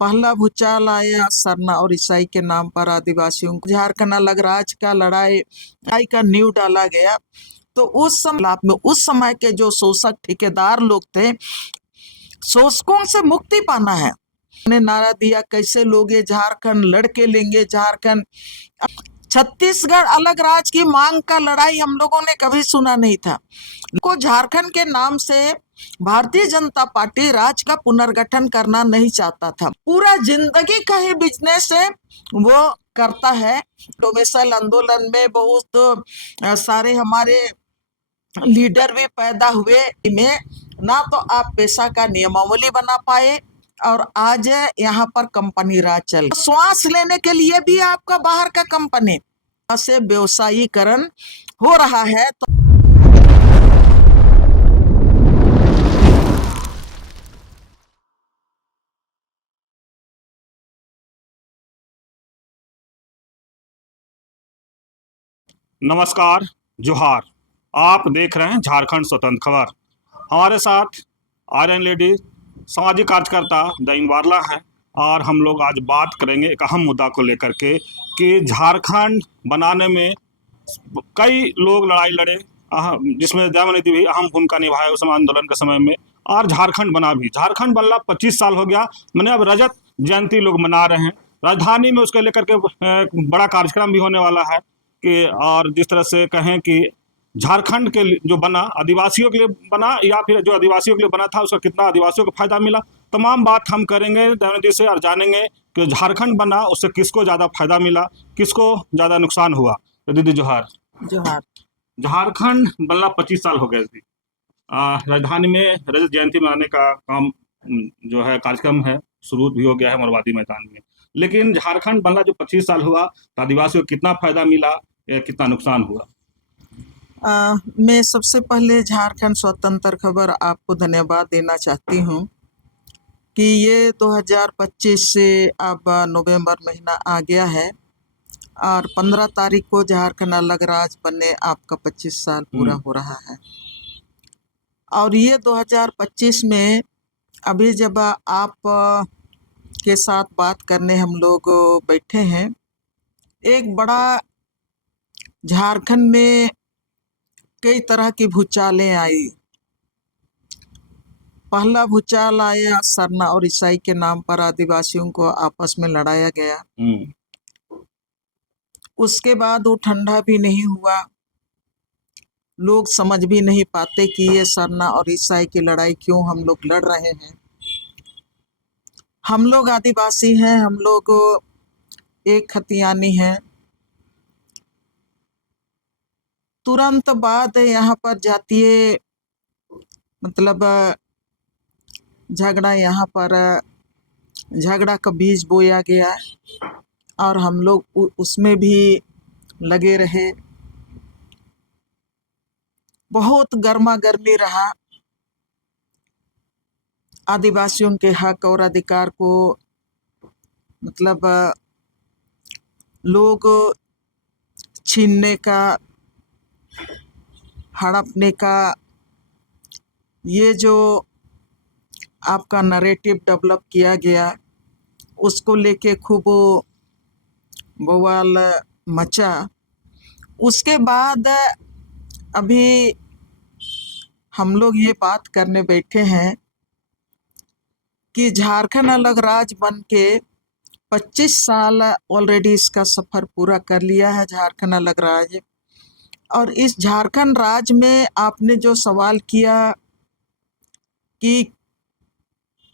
पहला भूचाल आया सरना और ईसाई के नाम पर आदिवासियों को झारखंड अलग राज्य का लड़ाई का नींव डाला गया। तो उस समय के जो शोषक ठेकेदार लोग थे, शोषकों से मुक्ति पाना है, ने नारा दिया कैसे लोग ये झारखंड लड़के लेंगे झारखंड। छत्तीसगढ़ अलग राज्य की मांग का लड़ाई हम लोगों ने कभी सुना नहीं था। को झारखंड के नाम से भारतीय जनता पार्टी राज्य का पुनर्गठन करना नहीं चाहता था। पूरा जिंदगी का ही बिजनेस है वो करता है। डोमेस्टाइल आंदोलन में बहुत सारे हमारे लीडर भी पैदा हुए में, ना तो आप पेशा का नियमावली बना पाए और आज यहाँ पर कंपनी राज चल। श्वास लेने के लिए भी आपका बाहर का कंपनी से व्यवसायीकरण हो रहा है। तो नमस्कार, जोहार। आप देख रहे हैं झारखंड स्वतंत्र खबर। हमारे साथ आर्यन लेडी सामाजिक कार्यकर्ता दईन वारला हैं और हम लोग आज बात करेंगे एक अहम मुद्दा को लेकर के कि झारखंड बनाने में कई लोग लड़ाई लड़े, जिसमें दयानिधि भी अहम भूमिका निभाए उस समय आंदोलन के समय में, और झारखंड बना भी। झारखंड बनना 25 साल हो गया, मैंने अब रजत जयंती लोग मना रहे हैं राजधानी में। उसके लेकर के बड़ा कार्यक्रम भी होने वाला है कि, और जिस तरह से कहें कि झारखंड के जो बना आदिवासियों के लिए बना या फिर जो आदिवासियों के लिए बना था उसका कितना आदिवासियों को फायदा मिला, तमाम बात हम करेंगे दयानिधि से और जानेंगे कि झारखंड बना उससे किसको ज़्यादा फायदा मिला, किसको ज़्यादा नुकसान हुआ। तो दीदी जोहार। जोहार। झारखंड बनना 25 साल हो गए थी। राजधानी में रजत जयंती मनाने का काम जो है कार्यक्रम है शुरू भी हो गया है मोरवादी मैदान में। लेकिन झारखंड बनना जो 25 साल हुआ तो आदिवासियों को कितना फायदा मिला, कितना नुकसान हुआ? मैं सबसे पहले झारखंड स्वतंत्र खबर आपको धन्यवाद देना चाहती हूँ कि ये 2025 से अब नवंबर महीना आ गया है और 15 तारीख को झारखंड अलग राज्य बनने आपका 25 साल पूरा हो रहा है। और ये 2025 में अभी जब आप के साथ बात करने हम लोग बैठे हैं, एक बड़ा झारखंड में कई तरह की भूचालें आई। पहला भूचाल आया सरना और ईसाई के नाम पर आदिवासियों को आपस में लड़ाया गया। उसके बाद वो ठंडा भी नहीं हुआ, लोग समझ भी नहीं पाते कि ये सरना और ईसाई की लड़ाई क्यों हम लोग लड़ रहे हैं। हम लोग आदिवासी हैं, हम लोग एक खतियानी हैं। तुरंत बाद यहाँ पर जातीय मतलब झगड़ा, यहाँ पर झगड़ा का बीज बोया गया और हम लोग उसमें भी लगे रहे। बहुत गर्मा गर्मी रहा। आदिवासियों के हक और अधिकार को मतलब लोग छीनने का, हड़पने का, ये जो आपका नरेटिव डेवलप किया गया उसको लेके खूब बवाल मचा। उसके बाद अभी हम लोग ये बात करने बैठे हैं कि झारखंड अलग राज्य बन के 25 साल ऑलरेडी इसका सफर पूरा कर लिया है झारखंड अलग राज्य। और इस झारखंड राज्य में आपने जो सवाल किया कि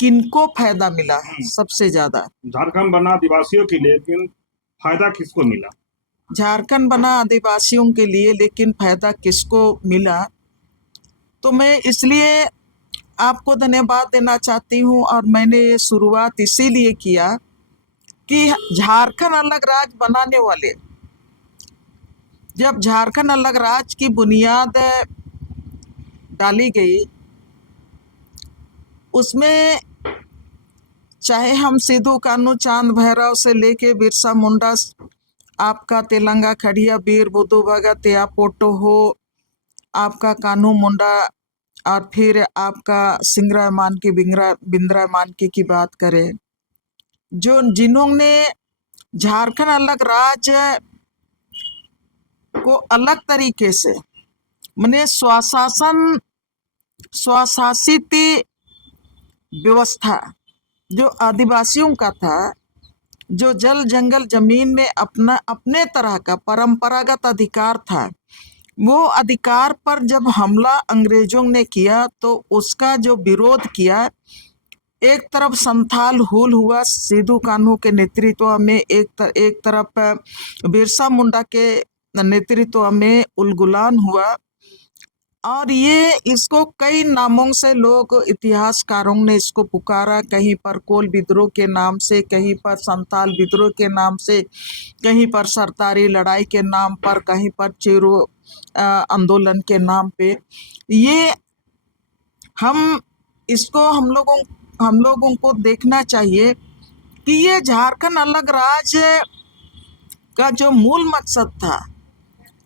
किनको फायदा मिला सबसे ज्यादा, झारखंड बना आदिवासियों के लिए, लेकिन फायदा किसको मिला? झारखंड बना आदिवासियों के लिए लेकिन फायदा किसको मिला, तो मैं इसलिए आपको धन्यवाद देना चाहती हूँ। और मैंने ये शुरुआत इसीलिए किया कि झारखंड अलग राज्य बनाने वाले, जब झारखंड अलग राज्य की बुनियाद डाली गई, उसमें चाहे हम सिद्धू कान्हू चांद भैरव से लेके बिरसा मुंडा, आपका तेलंगा खड़िया, वीर बुद्धू भगत या पोटो हो, आपका कान्हू मुंडा, और फिर आपका सिंगरा मान की बिंद्रा मान की बात करें, जिन्होंने झारखंड अलग राज्य को अलग तरीके से माने स्वशासित व्यवस्था जो आदिवासियों का था, जो जल जंगल जमीन में अपने तरह का परंपरागत अधिकार था, वो अधिकार पर जब हमला अंग्रेजों ने किया तो उसका जो विरोध किया, एक तरफ संथाल हुल हुआ सिद्धू कान्हू के नेतृत्व में, एक तरफ बिरसा मुंडा के नेतृत्व में उलगुलान हुआ। और ये इसको कई नामों से लोग इतिहासकारों ने इसको पुकारा, कहीं पर कोल विद्रोह के नाम से, कहीं पर संथाल विद्रोह के नाम से, कहीं पर सरतारी लड़ाई के नाम पर, कहीं पर चेरो आंदोलन के नाम पे। ये हम लोगों को देखना चाहिए कि ये झारखंड अलग राज्य का जो मूल मकसद था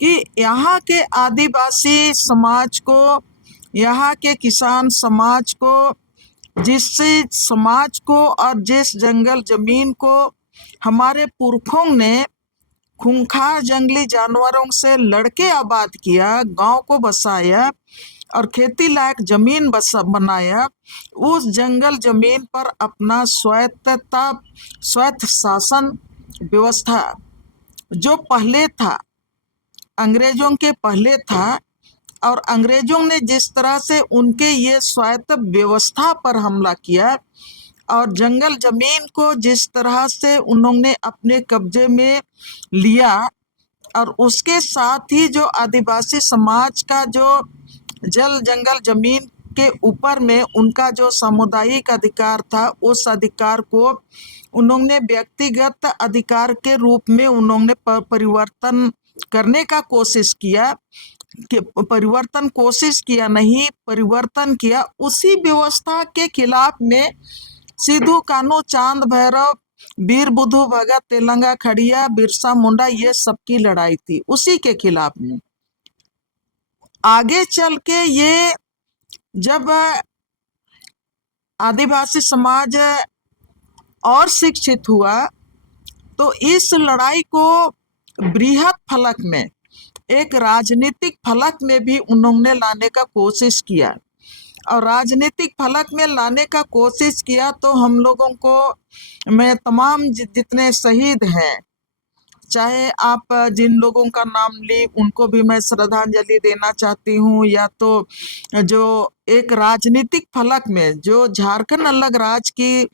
कि यहाँ के आदिवासी समाज को, यहाँ के किसान समाज को, जिस समाज को और जिस जंगल जमीन को हमारे पुरखों ने खूंखार जंगली जानवरों से लड़के आबाद किया, गांव को बसाया और खेती लायक जमीन बनाया, उस जंगल जमीन पर अपना स्वायत्त शासन व्यवस्था जो पहले था, अंग्रेजों के पहले था, और अंग्रेजों ने जिस तरह से उनके ये स्वायत्त व्यवस्था पर हमला किया और जंगल जमीन को जिस तरह से उन्होंने अपने कब्जे में लिया, और उसके साथ ही जो आदिवासी समाज का जो जल जंगल जमीन के ऊपर में उनका जो सामुदायिक अधिकार था, उस अधिकार को उन्होंने व्यक्तिगत अधिकार के रूप में उन्होंने परिवर्तन करने का कोशिश किया, परिवर्तन किया। उसी व्यवस्था के खिलाफ में सिद्धू कान्हू, चांद भैरव, वीर बुद्धू भगत, तेलंगा खड़िया, बिरसा मुंडा, ये सबकी लड़ाई थी उसी के खिलाफ में। आगे चल के ये जब आदिवासी समाज और शिक्षित हुआ तो इस लड़ाई को बृहद फलक में, एक राजनीतिक फलक में भी उन्होंने लाने का कोशिश किया। और राजनीतिक फलक में लाने का कोशिश किया तो हम लोगों को, मैं तमाम जितने शहीद हैं, चाहे आप जिन लोगों का नाम ली उनको भी मैं श्रद्धांजलि देना चाहती हूँ, या तो जो एक राजनीतिक फलक में जो झारखंड अलग राज्य की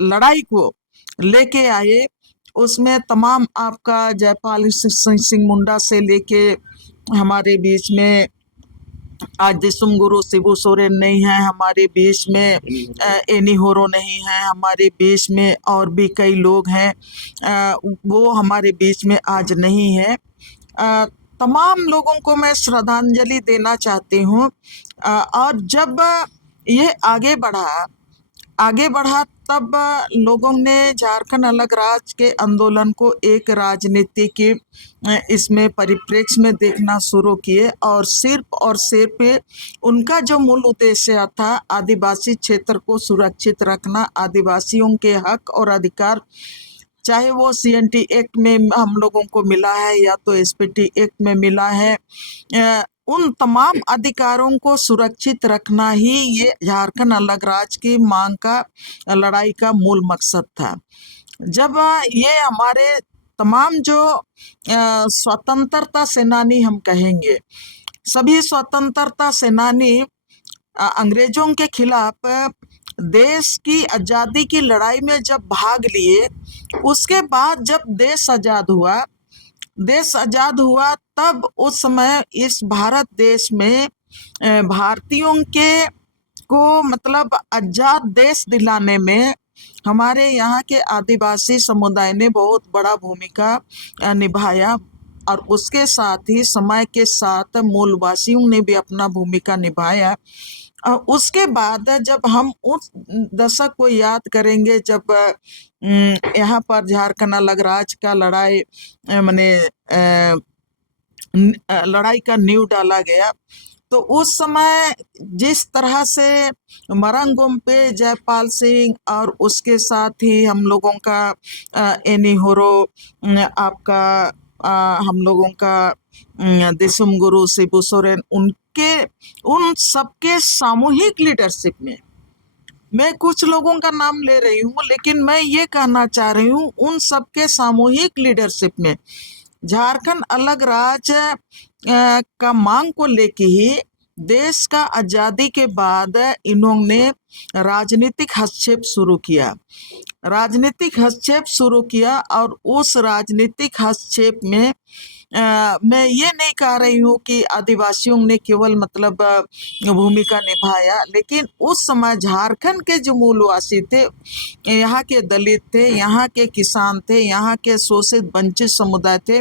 लड़ाई को लेके आए, उसमें तमाम आपका जयपाल सिंह मुंडा से लेके हमारे बीच में आज दिसुम गुरु शिबू सोरेन नहीं है हमारे बीच में, एनी होरो नहीं है हमारे बीच में, और भी कई लोग हैं वो हमारे बीच में आज नहीं है। तमाम लोगों को मैं श्रद्धांजलि देना चाहती हूँ। और जब ये आगे बढ़ा तब लोगों ने झारखंड अलग राज्य के आंदोलन को एक राजनीति के इसमें परिप्रेक्ष्य में देखना शुरू किए, और सिर्फ उनका जो मूल उद्देश्य था आदिवासी क्षेत्र को सुरक्षित रखना, आदिवासियों के हक और अधिकार, चाहे वो CNT एक्ट में हम लोगों को मिला है या तो SPT एक्ट में मिला है, उन तमाम अधिकारों को सुरक्षित रखना ही ये झारखंड अलग राज्य की मांग का, लड़ाई का मूल मकसद था। जब ये हमारे तमाम जो स्वतंत्रता सेनानी हम कहेंगे, सभी स्वतंत्रता सेनानी अंग्रेजों के खिलाफ देश की आज़ादी की लड़ाई में जब भाग लिए, उसके बाद जब देश आज़ाद हुआ तब उस समय इस भारत देश में भारतीयों के को मतलब आज़ाद देश दिलाने में हमारे यहाँ के आदिवासी समुदाय ने बहुत बड़ा भूमिका निभाया, और उसके साथ ही समय के साथ मूलवासियों ने भी अपना भूमिका निभाया। उसके बाद जब हम उस दशक को याद करेंगे जब यहाँ पर झारखंड अलग राज्य का लड़ाई का नींव डाला गया, तो उस समय जिस तरह से मरंगुम पे जयपाल सिंह और उसके साथ ही हम लोगों का एनी होरो आपका हम लोगों का दिसुम गुरु शिबू सोरेन उनके उन सबके सामूहिक लीडरशिप में मैं कुछ लोगों का नाम ले रही हूँ, लेकिन मैं ये कहना चाह रही हूँ उन सबके सामूहिक लीडरशिप में झारखंड अलग राज्य का मांग को लेके ही देश का आजादी के बाद इन्होंने राजनीतिक हस्तक्षेप शुरू किया। और उस राजनीतिक हस्तक्षेप में मैं ये नहीं कह रही हूँ कि आदिवासियों ने केवल मतलब भूमिका निभाया, लेकिन उस समय झारखंड के जो मूलवासी थे, यहाँ के दलित थे, यहाँ के किसान थे, यहाँ के शोषित वंचित समुदाय थे,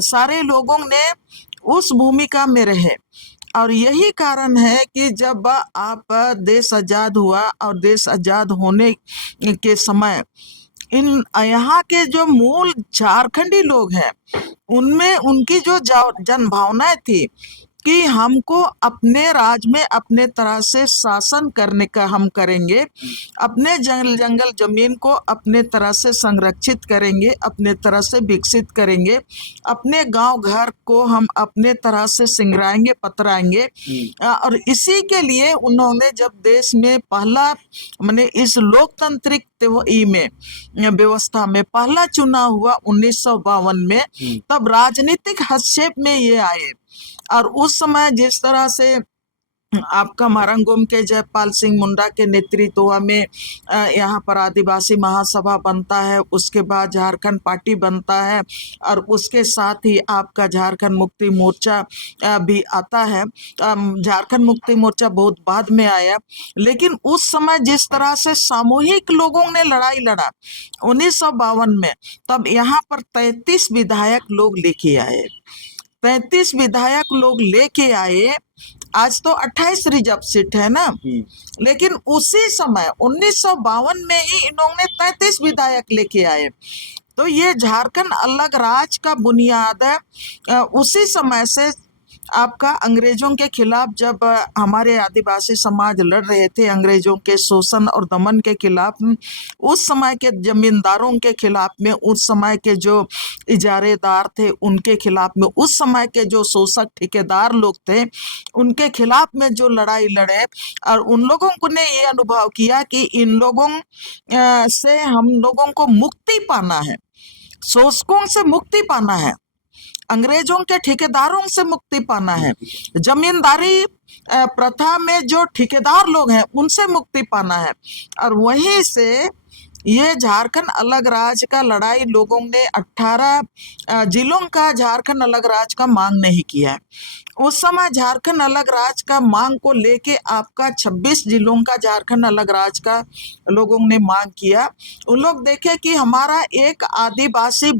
सारे लोगों ने उस भूमिका में रहे। और यही कारण है कि जब आप देश आजाद हुआ और देश आजाद होने के समय इन यहाँ के जो मूल झारखंडी लोग हैं उनमें उनकी जो जन भावनाएं थी कि हमको अपने राज्य में अपने तरह से शासन करने का हम करेंगे, अपने जंगल जमीन को अपने तरह से संरक्षित करेंगे, अपने तरह से विकसित करेंगे, अपने गांव घर को हम अपने तरह से सिंगराएंगे पतराएंगे। और इसी के लिए उन्होंने जब देश में पहला माने इस लोकतांत्रिक में व्यवस्था में पहला चुनाव हुआ 1952 में, तब राजनीतिक हस्तक्षेप में ये आए। और उस समय जिस तरह से आपका मरंगुम के जयपाल सिंह मुंडा के नेतृत्व में यहाँ पर आदिवासी महासभा बनता है, उसके बाद झारखंड पार्टी बनता है और उसके साथ ही आपका झारखंड मुक्ति मोर्चा भी आता है। झारखंड मुक्ति मोर्चा बहुत बाद में आया, लेकिन उस समय जिस तरह से सामूहिक लोगों ने लड़ाई लड़ा 1952 में, तब यहाँ पर 33 विधायक लोग लेके आए। 33 विधायक लोग लेके आए। आज तो 28 रिजर्व सीट है ना, लेकिन उसी समय 1952 में ही इन्होंने 33 विधायक लेके आए। तो ये झारखंड अलग राज्य का बुनियाद है। उसी समय से आपका अंग्रेजों के खिलाफ जब हमारे आदिवासी समाज लड़ रहे थे अंग्रेजों के शोषण और दमन के खिलाफ, उस समय के जमींदारों के खिलाफ में, उस समय के जो इजारेदार थे उनके खिलाफ में, उस समय के जो शोषक ठेकेदार लोग थे उनके खिलाफ में जो लड़ाई लड़े, और उन लोगों को ने ये अनुभव किया कि इन लोगों से हम लोगों को मुक्ति पाना है, शोषकों से मुक्ति पाना है, अंग्रेजों के ठेकेदारों से मुक्ति पाना है, जमींदारी प्रथा में जो ठेकेदार लोग हैं उनसे मुक्ति पाना है। और वहीं से ये झारखंड अलग राज्य का लड़ाई लोगों ने 18 जिलों का झारखंड अलग राज्य का मांग नहीं किया है। उस समय झारखंड अलग राज्य का मांग को लेके आपका 26 जिलों का झारखंड अलग राज्य का लोगों ने मांग किया। उन लोग देखे कि हमारा एक आदिवासी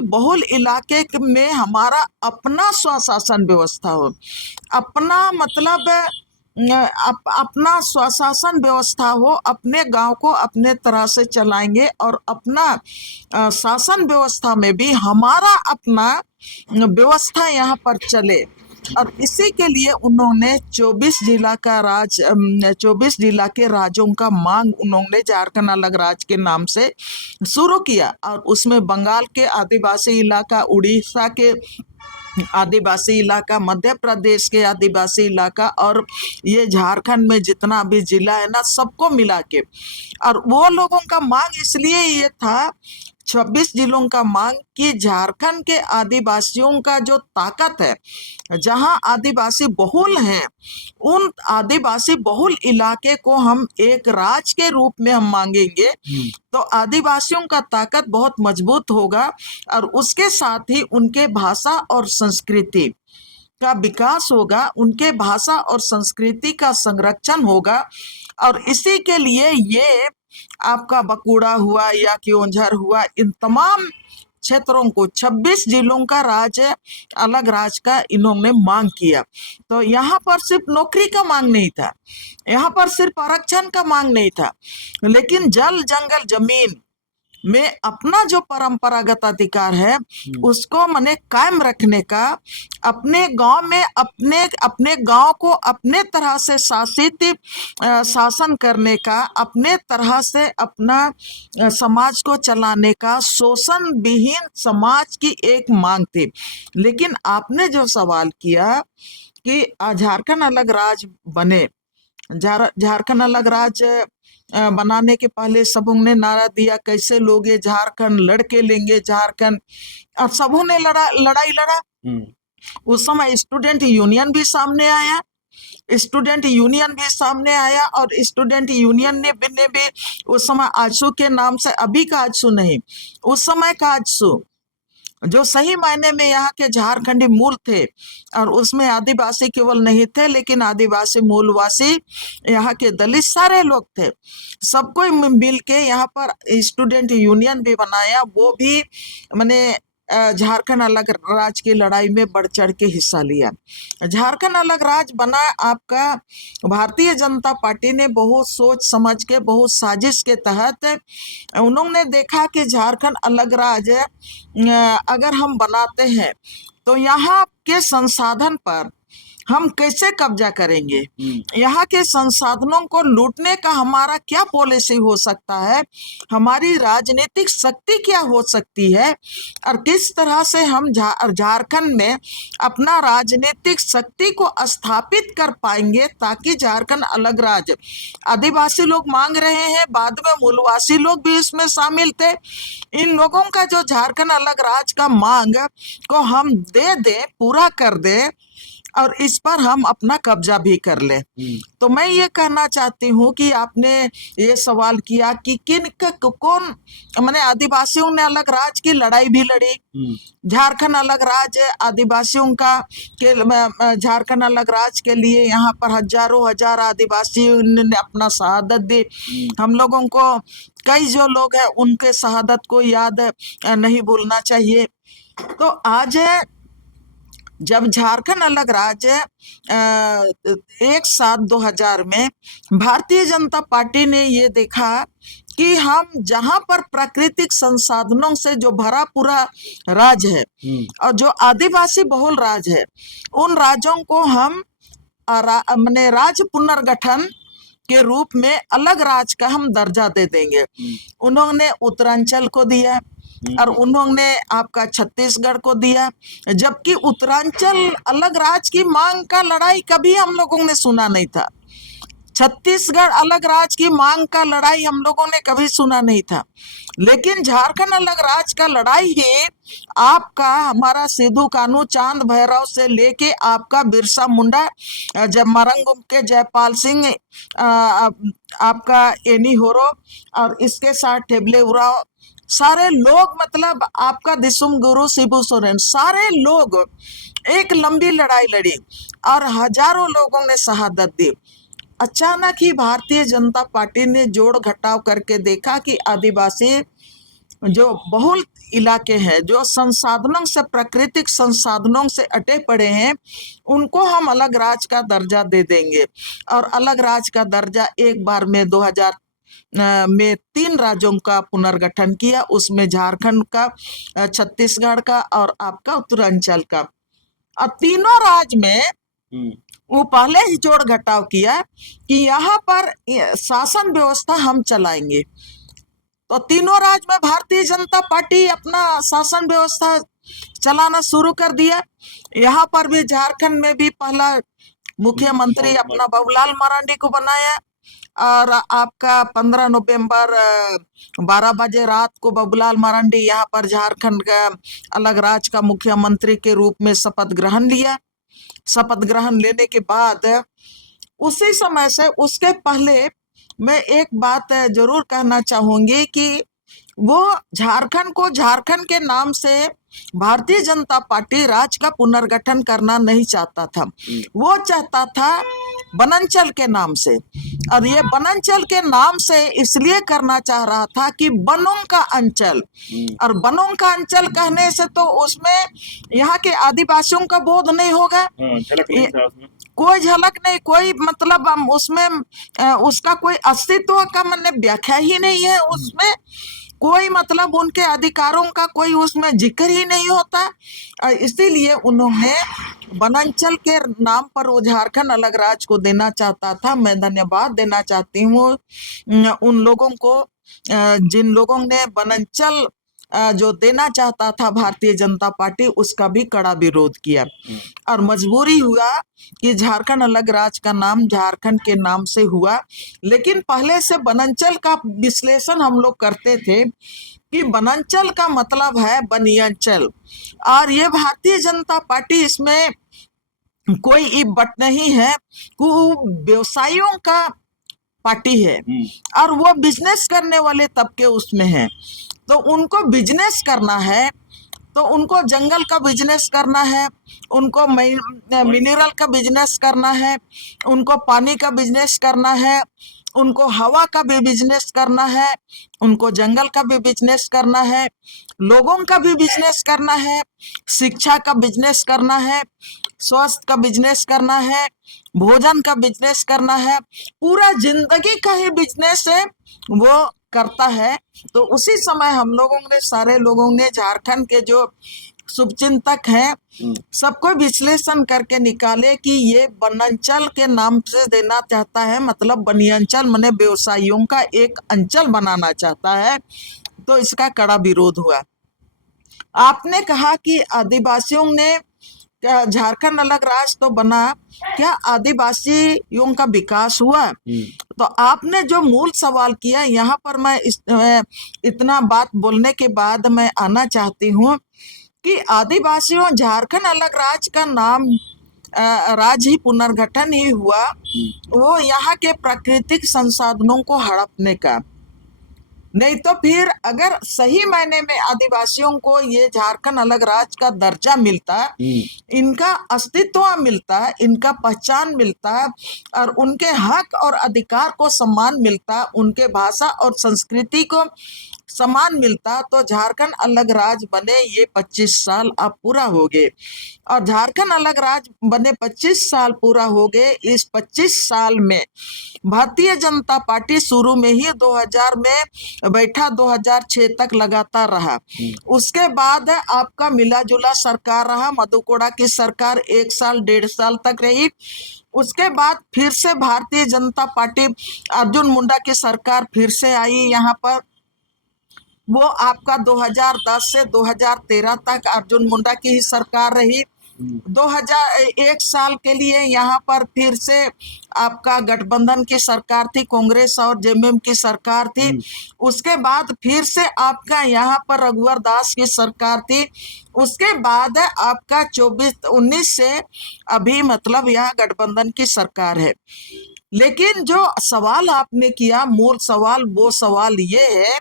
बहुल इलाके में हमारा अपना स्वशासन व्यवस्था हो, अपना मतलब अपना स्वशासन व्यवस्था हो, अपने गांव को अपने तरह से चलाएंगे और अपना शासन व्यवस्था में भी हमारा अपना व्यवस्था यहाँ पर चले। और इसी के लिए उन्होंने 24 जिला के राज्यों का मांग उन्होंने झारखंड अलग राज्य के नाम से शुरू किया। और उसमें बंगाल के आदिवासी इलाका, उड़ीसा के आदिवासी इलाका, मध्य प्रदेश के आदिवासी इलाका और ये झारखंड में जितना भी जिला है ना, सबको मिला के। और वो लोगों का मांग इसलिए ये था 26 जिलों का मांग कि झारखंड के आदिवासियों का जो ताकत है, जहां आदिवासी बहुल हैं, उन आदिवासी बहुल इलाके को हम एक राज्य के रूप में हम मांगेंगे तो आदिवासियों का ताकत बहुत मजबूत होगा और उसके साथ ही उनके भाषा और संस्कृति का विकास होगा, उनके भाषा और संस्कृति का संरक्षण होगा। और इसी के लिए ये आपका बकुड़ा हुआ या क्योंझर हुआ, इन तमाम क्षेत्रों को 26 जिलों का राज्य अलग राज्य का इन्होंने मांग किया। तो यहाँ पर सिर्फ नौकरी का मांग नहीं था, यहाँ पर सिर्फ आरक्षण का मांग नहीं था, लेकिन जल जंगल जमीन में अपना जो परंपरागत अधिकार है उसको मने कायम रखने का, अपने गांव में अपने गांव को अपने तरह से शासन करने का, अपने तरह से अपना समाज को चलाने का शोषण विहीन समाज की एक मांग थी। लेकिन आपने जो सवाल किया कि झारखंड अलग राज्य बने, झारखंड अलग राज्य बनाने के पहले सबों ने नारा दिया कैसे लोगे झारखंड, लड़के लेंगे झारखंड, और सबों ने लड़ाई लड़ा। उस समय स्टूडेंट यूनियन भी सामने आया, और स्टूडेंट यूनियन ने भी उस समय आजसू के नाम से, अभी का आजसू नहीं, उस समय का आजसू, जो सही मायने में यहाँ के झारखंडी मूल थे, और उसमें आदिवासी केवल नहीं थे लेकिन आदिवासी मूलवासी यहाँ के दलित सारे लोग थे, सबको मिल के यहाँ पर स्टूडेंट यूनियन भी बनाया। वो भी मैंने झारखंड अलग राज्य की लड़ाई में बढ़ चढ़ के हिस्सा लिया। झारखंड अलग राज्य बना आपका भारतीय जनता पार्टी ने बहुत सोच समझ के, बहुत साजिश के तहत उन्होंने देखा कि झारखंड अलग राज्य अगर हम बनाते हैं तो यहाँ के संसाधन पर हम कैसे कब्जा करेंगे, यहाँ के संसाधनों को लूटने का हमारा क्या पॉलिसी हो सकता है, हमारी राजनीतिक शक्ति क्या हो सकती है, और किस तरह से हम झारखंड में अपना राजनीतिक शक्ति को स्थापित कर पाएंगे ताकि झारखंड अलग राज्य, आदिवासी लोग मांग रहे हैं, बाद में मूलवासी लोग भी इसमें शामिल थे, इन लोगों का जो झारखंड अलग राज्य का मांग को हम दे दें, पूरा कर दें, और इस पर हम अपना कब्जा भी कर ले। तो मैं ये कहना चाहती हूँ कि आपने ये सवाल किया कि कौन, मैंने आदिवासियों ने अलग राज्य की लड़ाई भी लड़ी, झारखंड अलग राज्य आदिवासियों का के झारखंड अलग राज्य के लिए यहाँ पर हजारों हजार आदिवासियों ने अपना शहादत दी। हम लोगों को कई जो लोग हैं उनके शहादत को याद नहीं भूलना चाहिए। तो आज जब झारखंड अलग राज्य 1/7/2000 में भारतीय जनता पार्टी ने ये देखा कि हम जहां पर प्राकृतिक संसाधनों से जो भरा पूरा राज्य है और जो आदिवासी बहुल राज्य है, उन राज्यों को हम मैंने राज्य पुनर्गठन के रूप में अलग राज्य का हम दर्जा दे देंगे। उन्होंने उत्तरांचल को दिया और उन्होंने आपका छत्तीसगढ़ को दिया, जबकि उत्तरांचल अलग राज्य की मांग का लड़ाई कभी हम लोगों ने सुना नहीं था, छत्तीसगढ़ अलग राज्य की मांग का लड़ाई हम लोगों ने कभी सुना नहीं था। लेकिन झारखंड अलग राज्य का लड़ाई ही आपका हमारा सिद्धू कान्हू चांद भैरव से लेके आपका बिरसा मुंडा, जब मरंगुम के जयपाल सिंह, आपका एनी होरो और इसके साथ टेबले उराव, सारे लोग, मतलब आपका दिसुम गुरु शिबू सोरेन, सारे लोग एक लंबी लड़ाई लड़ी और हजारों लोगों ने शहादत दी। अचानक ही भारतीय जनता पार्टी ने जोड़ घटाव करके देखा कि आदिवासी जो बहुल इलाके हैं, जो संसाधनों से, प्राकृतिक संसाधनों से अटे पड़े हैं, उनको हम अलग राज्य का दर्जा दे देंगे। और अलग राज्य का दर्जा एक बार में 2000 में 3 राज्यों का पुनर्गठन किया, उसमें झारखंड का, छत्तीसगढ़ का और आपका उत्तरांचल का। और तीनों राज्य में वो पहले ही जोड़ घटाव किया कि यहाँ पर शासन व्यवस्था हम चलाएंगे। तो तीनों राज्य में भारतीय जनता पार्टी अपना शासन व्यवस्था चलाना शुरू कर दिया। यहाँ पर भी झारखंड में भी पहला मुख्यमंत्री अपना बाबूलाल मरांडी को बनाया और आपका 15 नवंबर 12 बजे रात को बाबूलाल मरांडी यहाँ पर झारखंड का अलग राज्य का मुख्यमंत्री के रूप में शपथ ग्रहण लिया। शपथ ग्रहण लेने के बाद उसी समय से, उसके पहले मैं एक बात जरूर कहना चाहूंगी कि वो झारखंड को झारखंड के नाम से भारतीय जनता पार्टी राज्य का पुनर्गठन करना नहीं चाहता था, वो चाहता था बनंचल के नाम से। और ये बनंचल के नाम से इसलिए करना चाह रहा था कि बनों का अंचल, और बनों का अंचल कहने से तो उसमें यहाँ के आदिवासियों का बोध नहीं होगा, कोई झलक नहीं, कोई मतलब उसमें उसका कोई अस्तित्व का मैंने व्याख्या ही नहीं है उसमें। कोई मतलब उनके अधिकारों का कोई उसमें जिक्र ही नहीं होता। इसीलिए उन्होंने वनांचल के नाम पर वो झारखंड अलग राज्य को देना चाहता था। मैं धन्यवाद देना चाहती हूँ उन लोगों को जिन लोगों ने वनांचल जो देना चाहता था भारतीय जनता पार्टी, उसका भी कड़ा विरोध किया और मजबूरी हुआ कि झारखंड अलग राज्य का नाम झारखंड के नाम से हुआ। लेकिन पहले से वनांचल का विश्लेषण हम लोग करते थे कि वनांचल का मतलब है बनियांचल, और ये भारतीय जनता पार्टी इसमें कोई इब बट नहीं है, वो व्यवसायियों का पार्टी है और वो बिजनेस करने वाले तबके उसमें हैं। तो उनको बिजनेस करना है तो उनको जंगल का बिजनेस करना है, उनको मिनरल का बिजनेस करना है, उनको पानी का बिजनेस करना है, उनको हवा का भी बिजनेस करना है, उनको जंगल का भी बिजनेस करना है, लोगों का भी बिजनेस करना है, शिक्षा का बिजनेस करना है, स्वास्थ्य का बिजनेस करना है, भोजन का बिजनेस करना है, पूरा जिंदगी का ही बिजनेस है वो करता है। तो उसी समय हम लोगों ने सारे लोगों ने झारखंड के जो शुभचिंतक हैं सबको विश्लेषण करके निकाले कि ये वनांचल के नाम से देना चाहता है, मतलब बनियांचल माने व्यवसायियों का एक अंचल बनाना चाहता है। तो इसका कड़ा विरोध हुआ। आपने कहा कि आदिवासियों ने झारखंड अलग राज्य तो बना, क्या आदिवासियों का विकास हुआ? तो आपने जो मूल सवाल किया, यहाँ पर मैं इतना बात बोलने के बाद मैं आना चाहती हूँ कि आदिवासियों झारखंड अलग राज्य का नाम राज्य ही पुनर्गठन ही हुआ वो यहाँ के प्राकृतिक संसाधनों को हड़पने का। नहीं तो फिर अगर सही मायने में आदिवासियों को ये झारखंड अलग राज्य का दर्जा मिलता, इनका अस्तित्व मिलता, इनका पहचान मिलता और उनके हक और अधिकार को सम्मान मिलता, उनके भाषा और संस्कृति को सम्मान मिलता, तो झारखंड अलग राज्य बने ये 25 साल अब पूरा हो गए। और झारखंड अलग राज्य बने 25 साल पूरा हो गए। इस 25 साल में भारतीय जनता पार्टी शुरू में ही 2000 में बैठा, 2006 तक लगातार रहा। उसके बाद आपका मिला जुला सरकार रहा, मधु कोड़ा की सरकार 1 साल 1.5 साल तक रही। उसके बाद फिर से भारतीय जनता पार्टी अर्जुन मुंडा की सरकार फिर से आई यहाँ पर। वो आपका 2010 से 2013 तक अर्जुन मुंडा की ही सरकार रही। 2001 साल के लिए यहाँ पर फिर से आपका गठबंधन की सरकार थी, कांग्रेस और जेएमएम की सरकार थी। उसके बाद फिर से आपका यहाँ पर रघुवर दास की सरकार थी। उसके बाद आपका 19 से अभी मतलब यहाँ गठबंधन की सरकार है। लेकिन जो सवाल आपने किया, मूल सवाल, वो सवाल ये है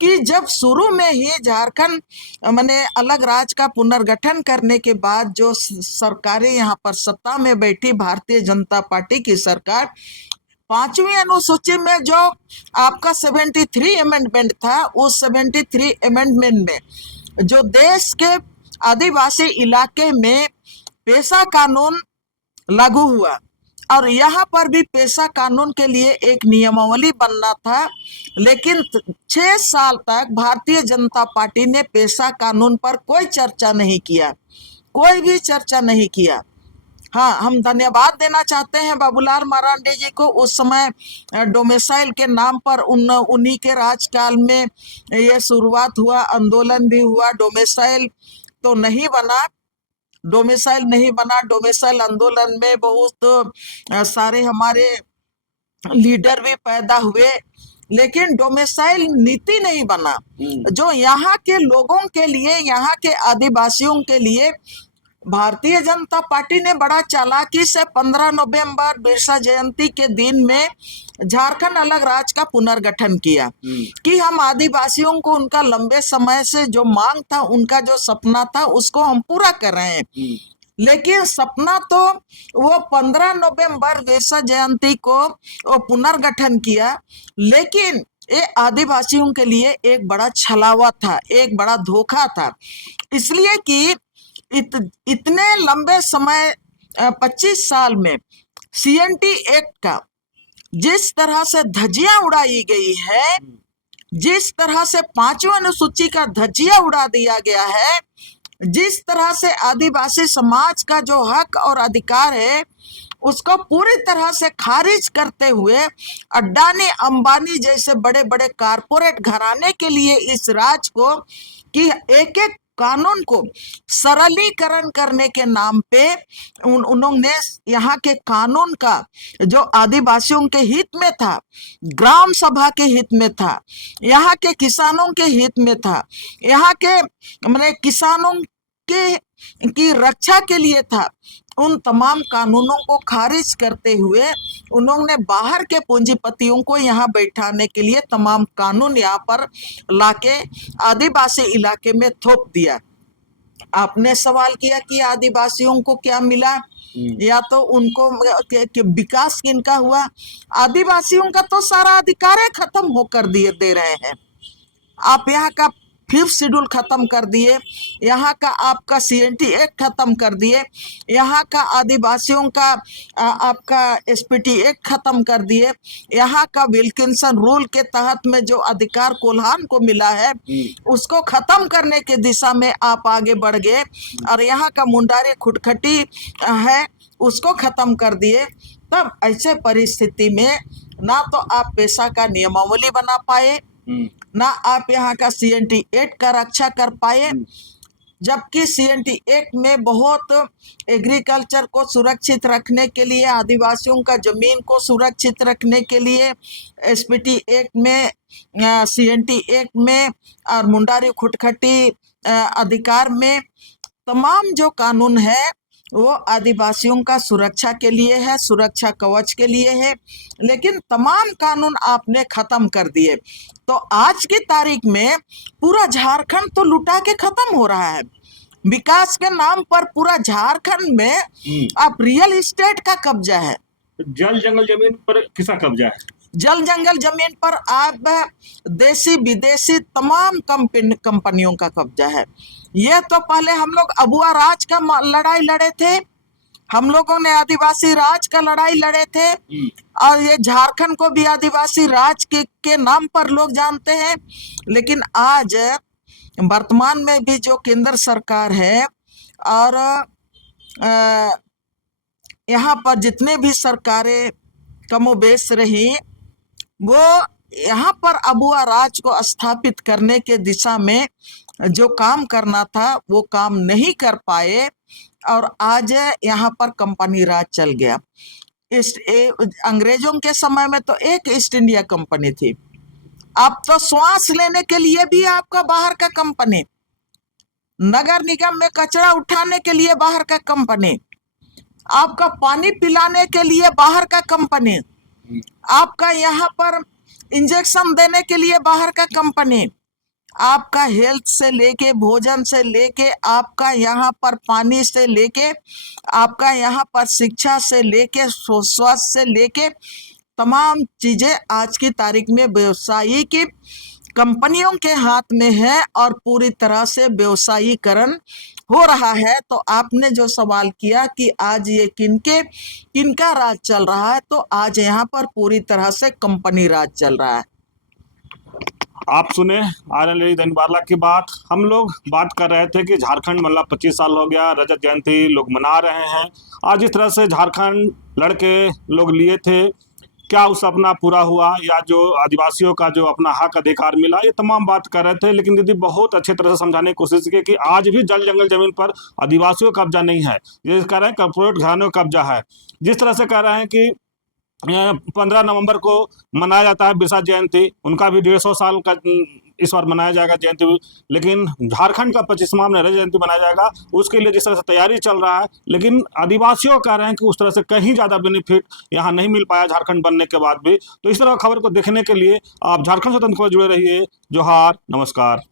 कि जब शुरू में ही झारखंड माने अलग राज्य का पुनर्गठन करने के बाद जो सरकारें यहाँ पर सत्ता में बैठी, भारतीय जनता पार्टी की सरकार, 5वीं अनुसूची में जो आपका 73 अमेंडमेंट था, उस 73 अमेंडमेंट में जो देश के आदिवासी इलाके में पेशा कानून लागू हुआ और यहाँ पर भी पेशा कानून के लिए एक नियमावली बनना था। लेकिन 6 साल तक भारतीय जनता पार्टी ने पेशा कानून पर कोई चर्चा नहीं किया, कोई भी चर्चा नहीं किया। हाँ, हम धन्यवाद देना चाहते हैं बाबूलाल मरांडी जी को। उस समय डोमिसाइल के नाम पर उन्हीं के राजकाल में ये शुरुआत हुआ, आंदोलन भी हुआ। डोमिसाइल तो नहीं बना, डोमिसाइल नहीं बना। डोमिसाइल आंदोलन में बहुत सारे हमारे लीडर भी पैदा हुए, लेकिन डोमिसाइल नीति नहीं बना जो यहाँ के लोगों के लिए, यहाँ के आदिवासियों के लिए भारतीय जनता पार्टी ने बड़ा चालाकी से 15 नवंबर बिरसा जयंती के दिन में झारखंड अलग राज्य का पुनर्गठन किया कि हम आदिवासियों को उनका लंबे समय से जो मांग था, उनका जो सपना था, उसको हम पूरा कर रहे हैं। लेकिन सपना तो वो 15 नवंबर बिरसा जयंती को वो पुनर्गठन किया, लेकिन ये आदिवासियों के लिए एक बड़ा छलावा था, एक बड़ा धोखा था। इसलिए कि इतने लंबे समय 25 साल में सीएनटी एक्ट का जिस तरह से धज्जियां उड़ाई गई है, जिस तरह से 5वीं अनुसूची का धज्जिया उड़ा दिया गया है, जिस तरह से आदिवासी समाज का जो हक और अधिकार है उसको पूरी तरह से खारिज करते हुए अडानी अंबानी जैसे बड़े बड़े कारपोरेट घराने के लिए इस राज को कि एक एक कानून को सरलीकरण करने के नाम पे उन्होंने यहाँ के कानून का जो आदिवासियों के हित में था, ग्राम सभा के हित में था, यहाँ के किसानों के हित में था, यहाँ के मैंने किसानों के की रक्षा के लिए था, उन तमाम कानूनों को खारिज करते हुए उन्होंने बाहर के पूंजीपतियों को यहाँ बैठाने के लिए तमाम कानून यहाँ पर लाके आदिवासी इलाके में थोप दिया। आपने सवाल किया कि आदिवासियों को क्या मिला या तो उनको विकास किनका हुआ। आदिवासियों का तो सारा अधिकार खत्म होकर दे रहे हैं। आप यहाँ का 5th शेड्यूल खत्म कर दिए, यहाँ का आपका CNT एक्ट खत्म कर दिए, यहाँ का आदिवासियों का आपका SPT एक्ट खत्म कर दिए, यहाँ का विल्किंसन रूल के तहत में जो अधिकार कोल्हान को मिला है उसको खत्म करने के दिशा में आप आगे बढ़ गए, और यहाँ का मुंडारी खुटखटी है उसको खत्म कर दिए। तब ऐसे परिस्थिति में ना तो आप पेशा का नियमावली बना पाए, ना आप यहाँ का CNT एक्ट का रक्षा कर पाए, जबकि CNT एक्ट में बहुत एग्रीकल्चर को सुरक्षित रखने के लिए, आदिवासियों का जमीन को सुरक्षित रखने के लिए SPT एक्ट में, CNT एक्ट में और मुंडारी खुटखटी अधिकार में तमाम जो कानून है वो आदिवासियों का सुरक्षा के लिए है, सुरक्षा कवच के लिए है, लेकिन तमाम कानून आपने खत्म कर दिए। तो आज की तारीख में पूरा झारखंड तो लुटा के खत्म हो रहा है। विकास के नाम पर पूरा झारखंड में अब रियल एस्टेट का कब्जा है। जल जंगल जमीन पर किसका कब्जा है? जल जंगल जमीन पर आप देसी विदेशी तमाम कंपनियों का कब्जा है। ये तो पहले हम लोग अबुआ राज का लड़ाई लड़े थे, हम लोगों ने आदिवासी राज का लड़ाई लड़े थे, और ये झारखंड को भी आदिवासी राज के नाम पर लोग जानते हैं। लेकिन आज वर्तमान में भी जो केंद्र सरकार है और यहाँ पर जितने भी सरकारें कमोबेश रही, वो यहाँ पर अबुआ राज को स्थापित करने के दिशा में जो काम करना था वो काम नहीं कर पाए, और आज यहाँ पर कंपनी राज चल गया। अंग्रेजों के समय में तो एक ईस्ट इंडिया कंपनी थी, अब तो श्वास लेने के लिए भी आपका बाहर का कंपनी, नगर निगम में कचरा उठाने के लिए बाहर का कंपनी, आपका पानी पिलाने के लिए बाहर का कंपनी, आपका यहाँ पर इंजेक्शन देने के लिए बाहर का कंपनी, आपका हेल्थ से लेके, भोजन से लेके, आपका यहाँ पर पानी से लेके, आपका यहाँ पर शिक्षा से लेके, स्वास्थ्य से लेके तमाम चीजें आज की तारीख में व्यवसायिक कंपनियों के हाथ में है और पूरी तरह से व्यवसायीकरण हो रहा है। तो आपने जो सवाल किया कि आज ये किनका राज चल रहा है, तो आज यहाँ पर पूरी तरह से कंपनी राज चल रहा है। आप सुने आयरन लेडी दैनिक वार्ता की बात। हम लोग बात कर रहे थे कि झारखंड मतलब 25 साल हो गया, रजत जयंती लोग मना रहे हैं। आज इस तरह से झारखंड लड़के लोग लिए थे, क्या उस सपना पूरा हुआ या जो आदिवासियों का जो अपना हक अधिकार मिला, ये तमाम बात कर रहे थे। लेकिन दीदी बहुत अच्छे तरह से समझाने की कोशिश की कि आज भी जल जंगल जमीन पर आदिवासियों का कब्जा नहीं है, ये कह रहे हैं कॉर्पोरेट घरानों का कब्जा है। जिस तरह से कह रहे हैं कि 15 नवंबर को मनाया जाता है बिरसा जयंती, उनका भी 150 साल का इस बार मनाया जाएगा जयंती, लेकिन झारखंड का 25वां में रजत जयंती मनाया जाएगा, उसके लिए जिस तरह से तैयारी चल रहा है। लेकिन आदिवासियों कह रहे हैं कि उस तरह से कहीं ज़्यादा बेनिफिट यहाँ नहीं मिल पाया झारखंड बनने के बाद भी। तो इस तरह खबर को देखने के लिए आप झारखंड स्वतंत्र खबर जुड़े रहिए। जोहार, नमस्कार।